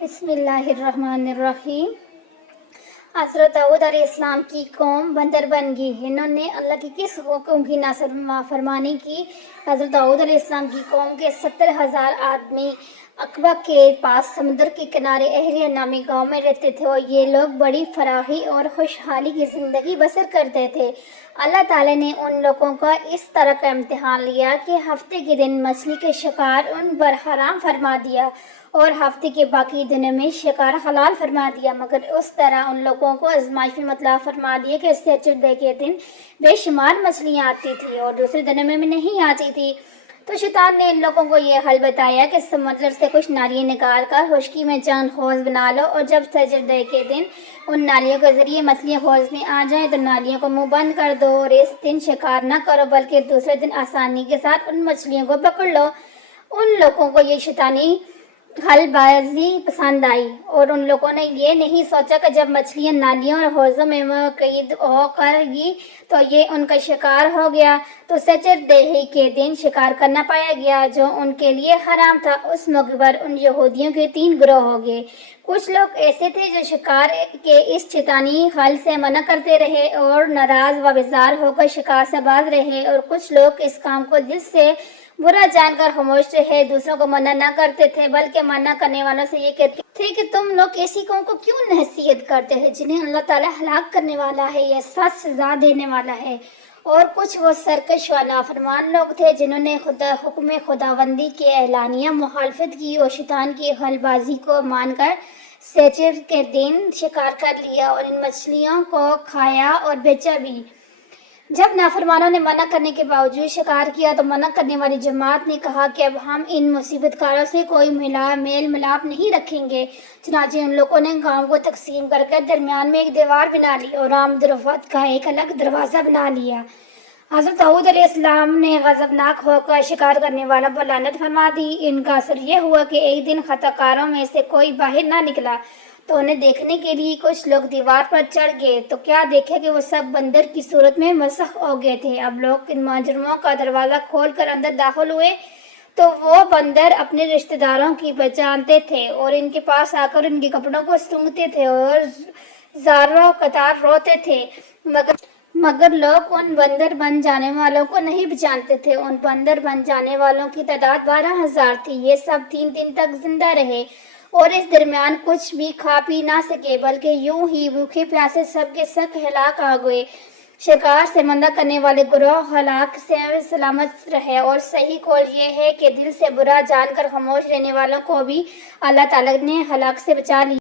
بسم اللہ الرحمن الرحیم۔ حضرت داؤد علیہ السلام کی قوم بندر بن گئی۔ انہوں نے اللہ کی کس حکم کی نافرمانی کی؟ حضرت داؤد علیہ السلام کی قوم کے 70,000 آدمی عقبہ کے پاس سمندر کے کنارے اہلیہ نامی گاؤں میں رہتے تھے، اور یہ لوگ بڑی فراخی اور خوشحالی کی زندگی بسر کرتے تھے۔ اللہ تعالیٰ نے ان لوگوں کا اس طرح کا امتحان لیا کہ ہفتے کے دن مچھلی کے شکار ان پر حرام فرما دیا اور ہفتے کے باقی دنوں میں شکار حلال فرما دیا، مگر اس طرح ان لوگوں کو آزمائش میں مبتلا فرما دیا کہ سیچردے کے دن بے شمار مچھلیاں آتی تھی اور دوسرے دنوں میں نہیں آتی تھی۔ تو شیطان نے ان لوگوں کو یہ حل بتایا کہ سمندر سے کچھ نالیاں نکال کر خشکی میں چند حوض بنا لو، اور جب سیچردے کے دن ان نالیوں کے ذریعے مچھلیاں حوض میں آ جائیں تو نالیوں کو منہ بند کر دو، اور اس دن شکار نہ کرو بلکہ دوسرے دن آسانی کے ساتھ ان مچھلیوں کو پکڑ لو۔ ان لوگوں کو یہ شیطانی حل بازی پسند آئی، اور ان لوگوں نے یہ نہیں سوچا کہ جب مچھلیاں نالیوں اور حوضوں میں قید ہو کر گی تو یہ ان کا شکار ہو گیا، تو سیچردے کے دن شکار کرنا پایا گیا جو ان کے لیے حرام تھا۔ اس موقع پر ان یہودیوں کے 3 گروہ ہو گئے۔ کچھ لوگ ایسے تھے جو شکار کے اس شیطانی حل سے منع کرتے رہے اور ناراض و بیزار ہو کر شکار سے باز رہے، اور کچھ لوگ اس کام کو دل سے برا جان کر خاموش رہے، دوسروں کو منع نہ کرتے تھے بلکہ منع کرنے والوں سے یہ کہتے تھے کہ تم لوگ ایسی قوم کو کیوں نصیحت کرتے ہیں جنہیں اللہ تعالیٰ ہلاک کرنے والا ہے یا سخت سزا دینے والا ہے۔ اور کچھ وہ سرکش و نافرمان لوگ تھے جنہوں نے حکم خداوندی کے اعلانیہ مخالفت کی اور شیطان کی حل بازی کو مان کر سیچر کے دن شکار کر لیا اور ان مچھلیوں کو کھایا اور بیچا بھی۔ جب نافرمانوں نے منع کرنے کے باوجود شکار کیا تو منع کرنے والی جماعت نے کہا کہ اب ہم ان مصیبت کاروں سے کوئی میل ملاپ نہیں رکھیں گے۔ چنانچہ ان لوگوں نے گاؤں کو تقسیم کر کے درمیان میں ایک دیوار بنا لی اور آمد و رفت کا ایک الگ دروازہ بنا لیا۔ حضرت داؤد علیہ السلام نے غضبناک ہو کر شکار کرنے والوں پر لعنت فرما دی۔ ان کا اثر یہ ہوا کہ ایک دن خطا کاروں میں سے کوئی باہر نہ نکلا تو انہیں دیکھنے کے لیے کچھ لوگ دیوار پر چڑھ گئے تو کیا دیکھا کہ وہ سب بندر کی صورت میں مسخ ہو گئے تھے۔ اب لوگ ان مجرموں کا دروازہ کھول کر اندر داخل ہوئے تو وہ بندر اپنے رشتہ داروں کی پہچانتے تھے اور ان کے پاس آ کر ان کے کپڑوں کو سونگھتے تھے اور زاروں قطار روتے تھے، مگر لوگ ان بندر بن جانے والوں کو نہیں پہچانتے تھے۔ ان بندر بن جانے والوں کی تعداد 12,000 تھی۔ یہ سب 3 دن تک زندہ رہے اور اس درمیان کچھ بھی کھا پی نہ سکے بلکہ یوں ہی بھوکے پیاسے سب کے سب ہلاک ہو گئے۔ شکار سے منع کرنے والے گروہ ہلاک سے سلامت رہے، اور صحیح قول یہ ہے کہ دل سے برا جان کر خاموش رہنے والوں کو بھی اللہ تعالیٰ نے ہلاک سے بچا لیا۔